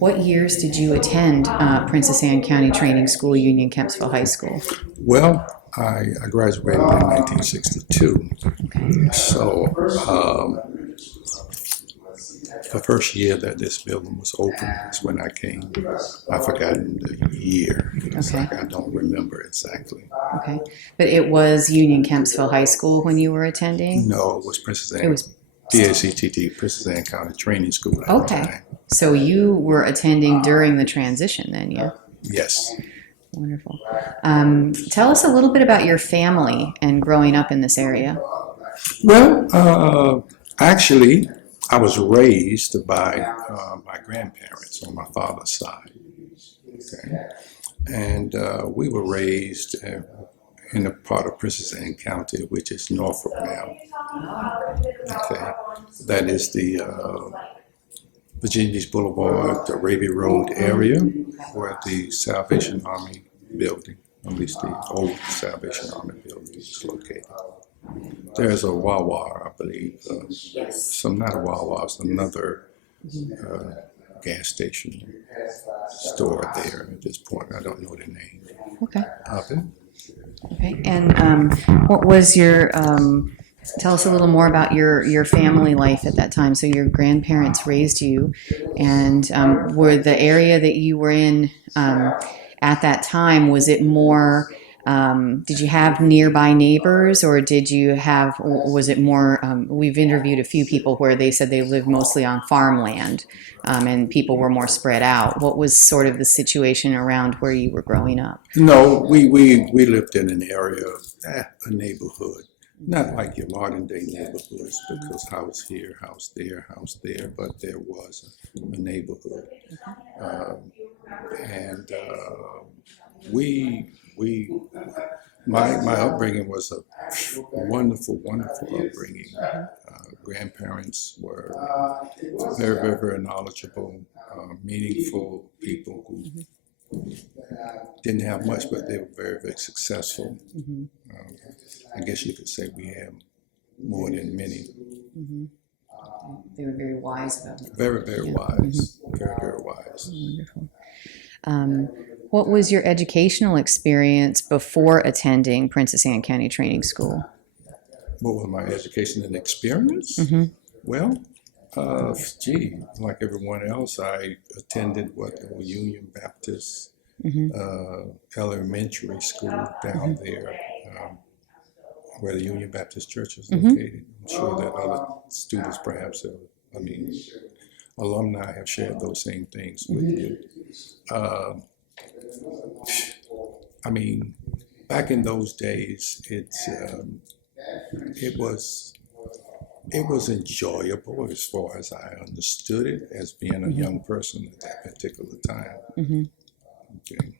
What years did you attend Princess Anne County Training School, Union Kempsville High School? Well, I graduated in 1962. So the first year that this building was open is when I came. I've forgotten the year. It's Okay. like I don't remember exactly. Okay. But it was Union Kempsville High School when you were attending? No, it was Princess Anne. It was. PACTT, Princess Anne County Training School at the Okay. time. So you were attending during the transition then, yeah? Yes. Wonderful. Tell us a little bit about your family and growing up in this area. Well, actually, I was raised by my grandparents on my father's side. Okay. And we were raised in a part of Princess Anne County, which is Norfolk now. Okay. That is the Virginia Beach Boulevard, the Arabia Road area, where the Salvation Army building, at least the old Salvation Army building, is located. There's a Wawa, I believe. Not a Wawa, it's another gas station store there at this point. I don't know the name Okay. of it. Okay. And what was your, tell us a little more about your family life at that time. So your grandparents raised you, and were the area that you were in at that time, was it more, did you have nearby neighbors, or was it more, we've interviewed a few people where they said they lived mostly on farmland and people were more spread out. What was sort of the situation around where you were growing up? No, we lived in an area, a neighborhood. Not like your modern day neighborhoods, because house here, house there, but there was a neighborhood. And my upbringing was a wonderful upbringing. Grandparents were very knowledgeable, meaningful people who didn't have much, but they were very successful. I guess you could say we have more than many. They were very wise about it. Very wise. Very wise. Wonderful. What was your educational experience before attending Princess Anne County Training School? What was my education and experience? Well, like everyone else, I attended the Union Baptist elementary school down there, where the Union Baptist Church is located. I'm sure that other students perhaps alumni have shared those same things with you. I mean, back in those days, it was enjoyable as far as I understood it as being a young person at that particular time. Okay.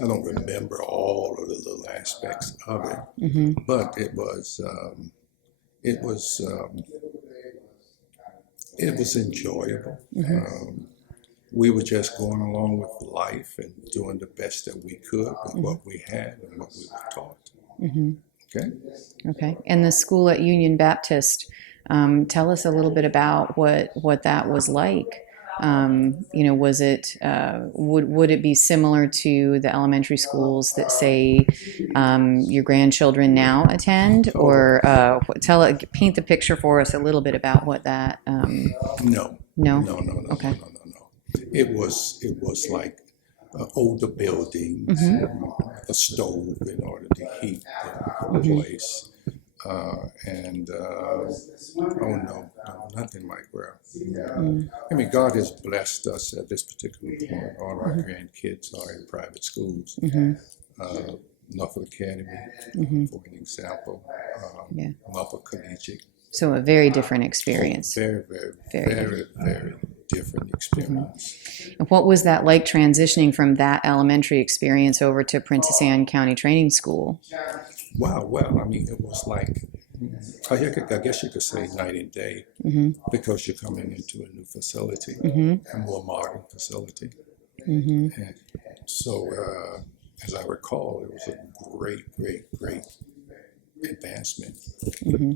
I don't remember all of the little aspects of it, but it was enjoyable. We were just going along with life and doing the best that we could with what we had and what we were taught. Okay. Okay. And the school at Union Baptist, tell us a little bit about what that was like. Was it, would it be similar to the elementary schools that, say, your grandchildren now attend, or paint the picture for us a little bit about what that? No. Okay. No. It was like older buildings, a stove in order to heat the place. Nothing like where. I mean, God has blessed us at this particular point. All our grandkids are in private schools. Norfolk Academy, for an example, Norfolk Collegiate. So a very different experience. Very different experience. And what was that like, transitioning from that elementary experience over to Princess Anne County Training School? Wow, well, I mean, it was like, I guess you could say night and day, because you're coming into a new facility, a more modern facility. And so, as I recall, it was a great advancement, Hmm.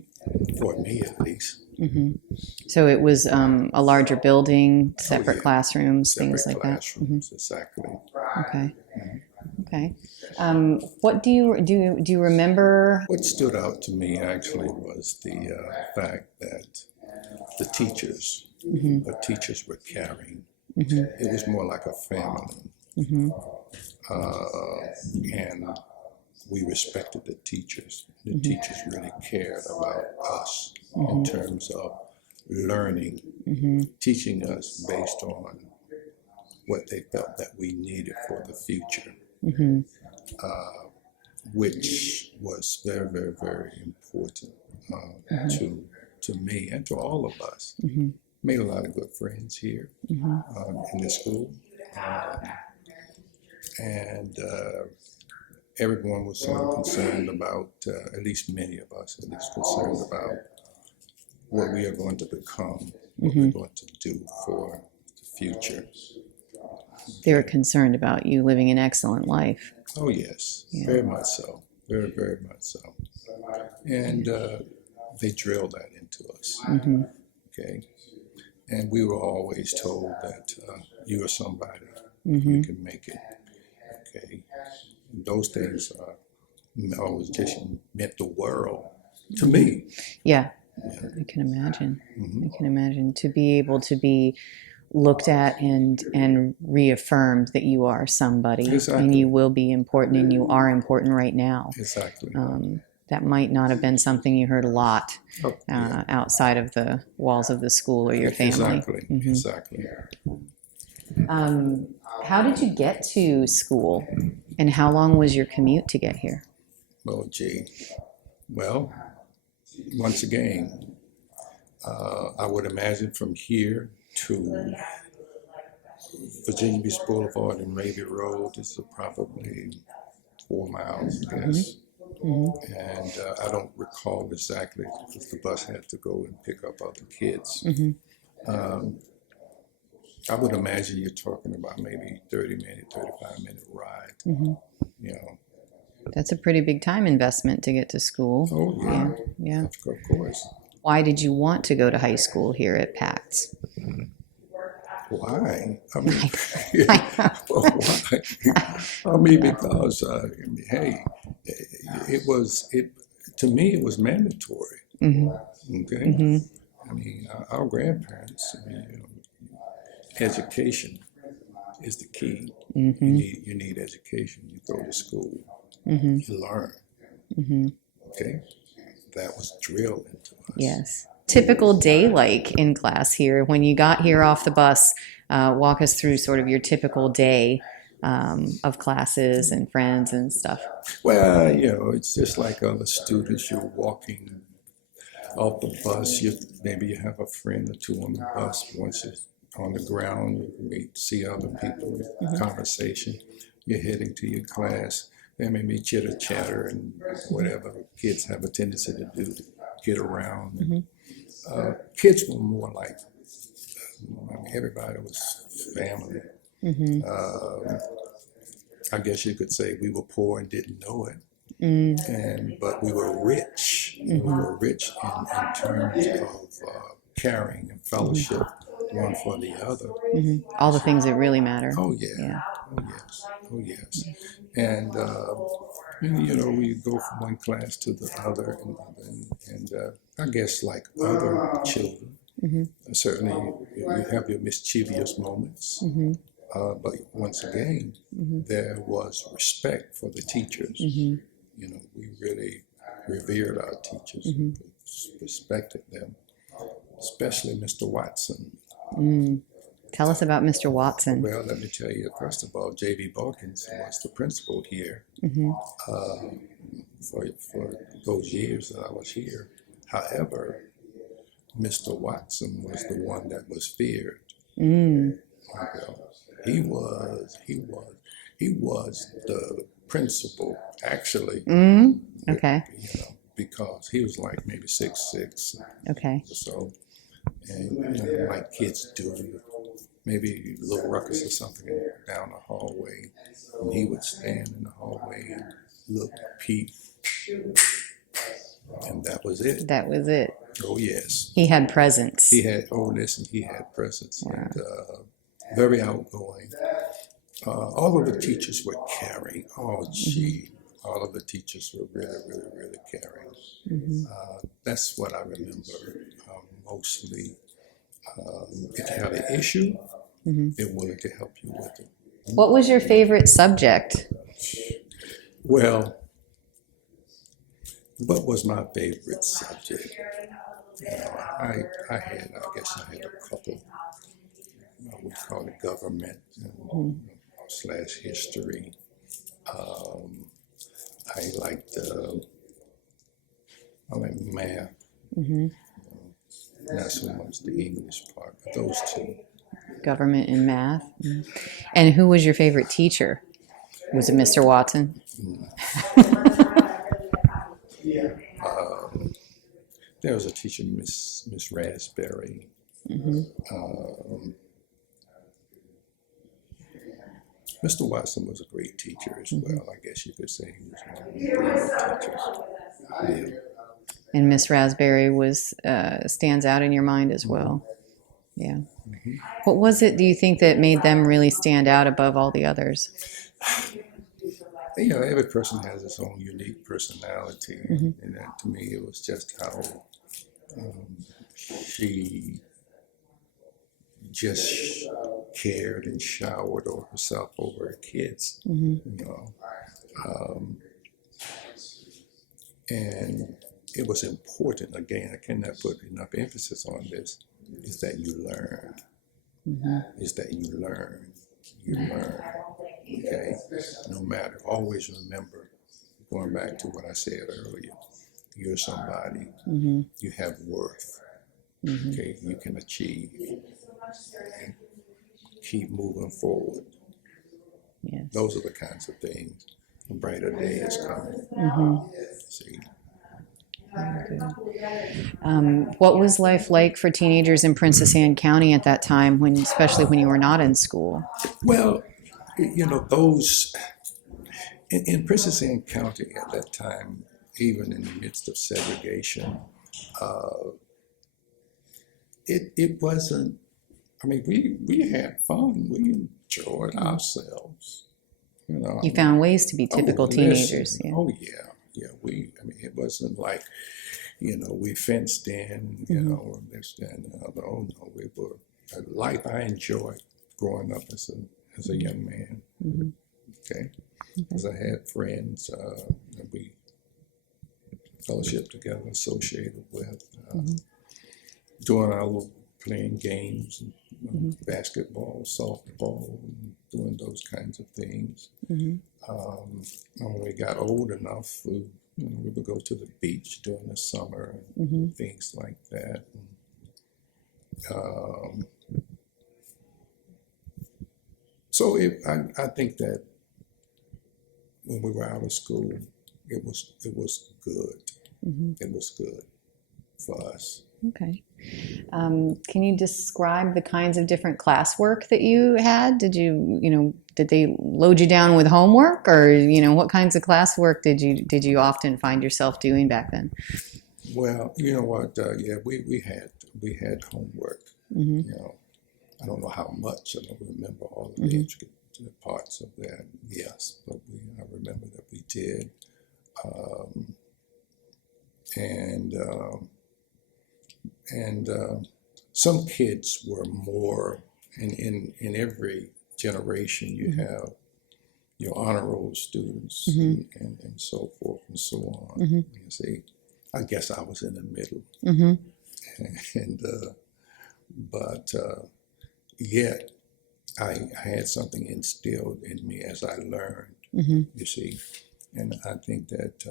for me at least. Hmm. So it was a larger building, separate yeah. classrooms, Separate things like that. classrooms, exactly. Okay. Okay. What do you remember? What stood out to me actually was the fact that the teachers were caring. Hmm. It was more like a family, Hmm. and we respected the teachers. The Hmm. teachers really cared about us in Hmm. terms of learning, Hmm. teaching us based on what they felt that we needed for the future, Hmm. which was very, very, very important to me and to all of us. Hmm. Made a lot of good friends here Hmm. in the school, and everyone was sort of concerned about, at least many of us, at least concerned about what we are going to become, what we're going to do for the future. They were concerned about you living an excellent life. Oh yes, Yeah. very much so, very, very much so. And they drilled that into us. Hmm. Okay, and we were always told that you are somebody, Hmm. you can make it. Okay, and those things always just meant the world to me. Yeah, I can imagine. I can imagine to be able to be looked at and reaffirmed that you are somebody and Exactly. you will be important and you are important right now. Exactly. That might not have been something you heard a lot Oh, yeah. outside of the walls of the school or your family. Exactly. Mhm. Exactly. How did you get to school, and how long was your commute to get here? Oh, gee. Well, once again, I would imagine from here to Virginia Beach Boulevard and Raby Road is probably 4 miles, I guess. Mm-hmm. And I don't recall exactly because the bus had to go and pick up other kids. Mm-hmm. I would imagine you're talking about maybe 30-minute, 35-minute ride. Mm-hmm. You know. That's a pretty big time investment to get to school. Oh yeah. Yeah. Of course. Why did you want to go to high school here at PACTS? Why? I mean, well, why? I mean, because hey, it to me it was mandatory. Mm-hmm. Okay. Mm-hmm. I mean, our grandparents. I mean, education is the key. Mm-hmm. You need education. You go to school. Mm-hmm. You learn. Mm-hmm. Okay. That was drilled into us. Yes. Typical day like in class here. When you got here off the bus, walk us through sort of your typical day of classes and friends and stuff. Well, it's just like other students. You're walking off the bus. Maybe you have a friend or two on the bus. Once you're on the ground, you see other people, conversation. You're heading to your class. There may be chitter chatter and whatever kids have a tendency to do to get around. And, kids were more like, everybody was family. Mm-hmm. I guess you could say we were poor and didn't know it. But we were rich. We were rich in terms of caring and fellowship, one for the other. Mm-hmm. All the things that really matter. Oh yeah. Yeah. Oh yes. Oh yes. And we go from one class to the other, and I guess like other children, certainly you have your mischievous moments. Mm-hmm. But once again, there was respect for the teachers. Mm-hmm. We really revered our teachers, respected them, especially Mr. Watson. Tell us about Mr. Watson. Well, let me tell you, first of all, J.V. Balkins was the principal here for those years that I was here. However, Mr. Watson was the one that was feared. He was the principal, actually. Okay. Because he was like maybe 6'6". Okay. Or so, and like kids do, maybe a little ruckus or something down the hallway, and he would stand in the hallway and look, peep, And that was it. That was it. Oh, yes. He had presence. He had, oh, listen, he had presence. Wow. And very outgoing. All of the teachers were caring. Oh, gee. All of the teachers were really, really, really caring. That's what I remember mostly. If you had an issue, they're willing to help you with it. What was your favorite subject? Well, what was my favorite subject? I guess I had a couple. We call it government slash history. I liked math. Not so much the English part, but those two. Government and math. And who was your favorite teacher? Was it Mr. Watson? There was a teacher, Miss Raspberry. Mr. Watson was a great teacher as well. I guess you could say he was one of the great teachers. Yeah. And Miss Raspberry was stands out in your mind as well. Yeah. What was it, do you think, that made them really stand out above all the others? You know, every person has its own unique personality, and that, to me, it was just how she just cared and showered over herself, over her kids. You know, and it was important. Again, I cannot put enough emphasis on this. Is that you learn. Is that you learn. You learn. Okay? No matter. Always remember, going back to what I said earlier, you're somebody. You have worth. Okay? You can achieve. And keep moving forward. Yes. Those are the kinds of things. A brighter day is coming. See? What was life like for teenagers in Princess Anne County at that time, especially when you were not in school? Well, you know, those in Princess Anne County at that time, even in the midst of segregation, it wasn't. I mean, we had fun. We enjoyed ourselves. You know, You found ways to be typical teenagers. Listen, Yeah. oh yeah. I mean, it wasn't like, you know, we fenced in, you know, or this, that, and the other. Oh no, we were a life I enjoyed growing up as a young man. Okay, because I had friends that we fellowship together, associated with, doing our little playing games, basketball, softball, and doing those kinds of things. When we got old enough, we would go to the beach during the summer and things like that. So I think that when we were out of school, it was good. It was good for us. Okay. Can you describe the kinds of different classwork that you had? Did they load you down with homework, or what kinds of classwork did you often find yourself doing back then? Well, you know what? Yeah, we had homework. You know, I don't know how much. I don't remember all of the intricate parts of that. Yes, but I remember that we did, and some kids were more. In every generation, you have your honor roll students and so forth and so on. You see, I guess I was in the middle, but yet I had something instilled in me as I learned. You see, and I think that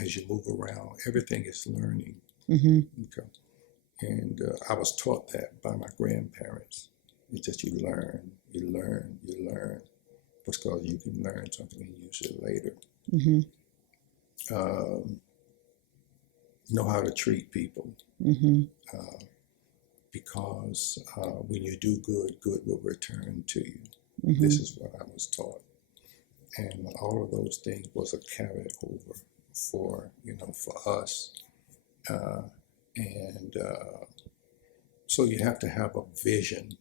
as you move around, everything is learning. Okay. And I was taught that by my grandparents. It's just you learn, because you can learn something and use it later. Know how to treat people, because when you do good, good will return to you. This is what I was taught, and all of those things was a carry over for us. uh, and so you have to have a vision,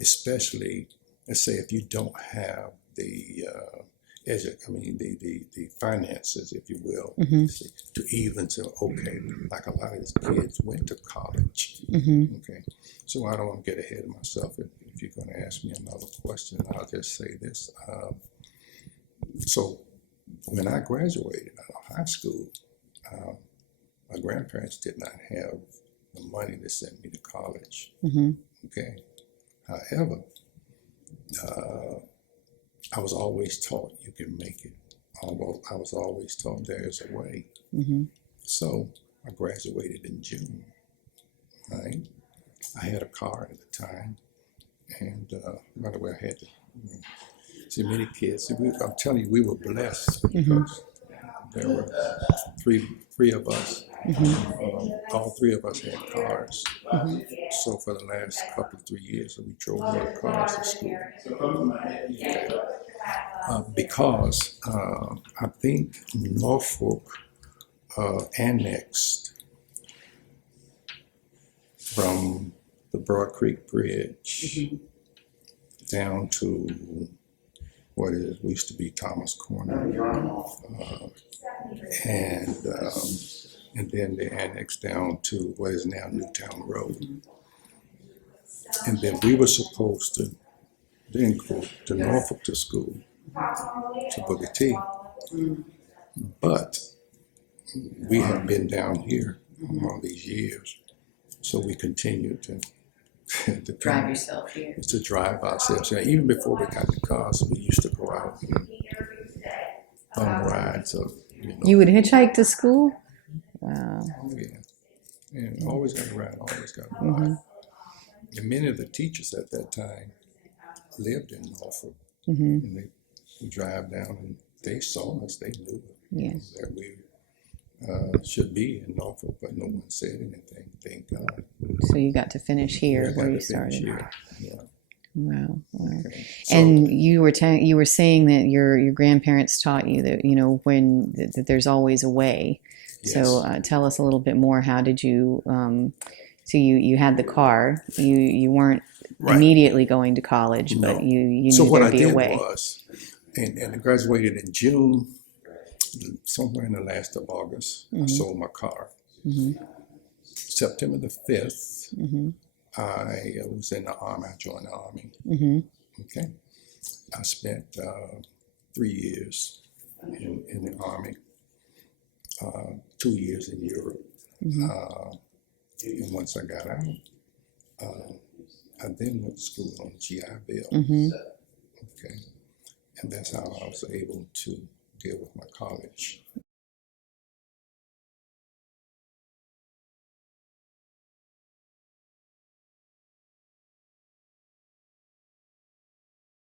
especially, let's say, if you don't have the the finances, if you will, to even say, okay, like a lot of these kids went to college. Okay, so I don't want to get ahead of myself. If you're going to ask me another question, I'll just say this. So when I graduated out of high school, my grandparents did not have the money to send me to college. Okay, however, I was always taught you can make it. Although I was always taught there is a way. So I graduated in June. Right, I had a car at the time, and by the way, I had to see many kids. I'm telling you, we were blessed because there were three of us. All three of us had cars. So for the last couple of 3 years, we drove our cars to school. Because I think Norfolk annexed from the Broad Creek Bridge down to what used to be Thomas Corner, and then they annexed down to what is now Newtown Road. And then we were supposed to then go to Norfolk to school, to Booker T. But we had been down here all these years, so we continued to Drive yourself here. to drive ourselves. Even before we got the cars, we used to go out on rides of, You would hitchhike to school? Wow. Yeah, and always got around, always got around. And many of the teachers at that time lived in Norfolk, and they would drive down, and they saw us. They knew that we should be in Norfolk, but no one said anything. Thank God. So you got to finish here where you started. Yeah. Wow. Okay. So, And you were saying that your grandparents taught you that when that there's always a way. yes. So tell us a little bit more. How did you? So you had the car. You weren't Right. immediately going to college, No. but you knew So what there'd I be a did way. was, and I graduated in June, somewhere in the last of August, I sold my car. September the 5th, I was in the Army. I joined the Army. Okay. I spent 3 years in the Army, 2 years in Europe. And once I got out, I then went to school on GI Bill. Okay. And that's how I was able to deal with my college.